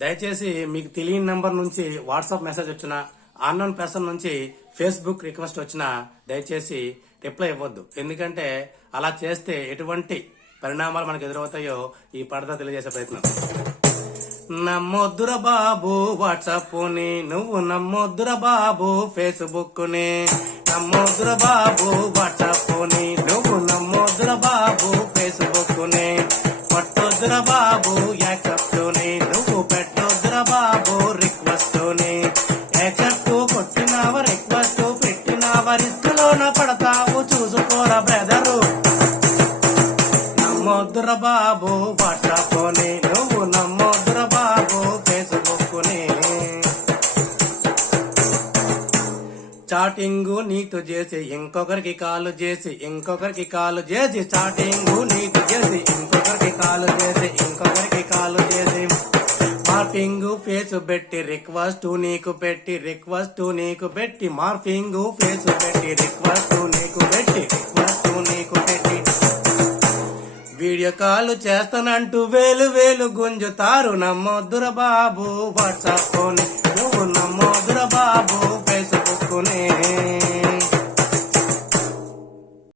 దయచేసి మీకు తెలియని నంబర్ నుంచి వాట్సాప్ మెసేజ్ వచ్చినా అన్నోన్ పర్సన్ నుంచి ఫేస్బుక్ రిక్వెస్ట్ వచ్చినా దయచేసి రిప్లై ఇవ్వద్దు. ఎందుకంటే అలా చేస్తే ఎటువంటి పరిణామాలు మనకు ఎదురవుతాయో ఈ పడత తెలియజేసే ప్రయత్నం. నమ్మొద్దుర బాబు వాట్సాప్ ని, నువ్వు నమ్మొద్దుర బాబు ఫేస్బుక్ ని. నమ్మొద్దుర బాబు వాట్సాప్ ని, నువ్వు నమ్మొద్దుర బాబు ఫేస్బుక్ ని. పట్టొద్దుర బాబు యాక్సెప్ట్ ని, నువ్వు పెట్టొద్దుర బాబు రిక్వెస్ట్ ని. యాక్సెప్ట్ కొట్టినావ రిక్వెస్ట్ పెట్టినావ రిస్కులోన పడతావు చూసుకోరా బ్రదరు. నమ్మొద్దుర బాబు వాట్సాప్ ని, నువ్వు నమ్మొద్దుర బాబు ఫేస్బుక్ ని. చాటింగ్ నీతో చేసి ఇంకొకరికి కాల్ చేసి ఇంకొకరికి కాల్ చేసి, చాటింగ్ నీతో చేసి ఇంకొకరికి కాల్ చేసి ఇంకొకరికి కాల్ చేసి, మార్ఫింగ్ ఫేస్ పెట్టి రిక్వెస్ట్ నీకు పెట్టి రిక్వెస్ట్ నీకు పెట్టి, మార్ఫింగ్ ఫేస్ పెట్టి రిక్వెస్ట్ నీకు పెట్టి రిక్వెస్ట్ నీకు పెట్టి, వీడియో కాల్ చేస్తానంటూ వేలు వేలు గుంజుతారు. నమ్మొద్దుర బాబు వాట్సాప్ ని,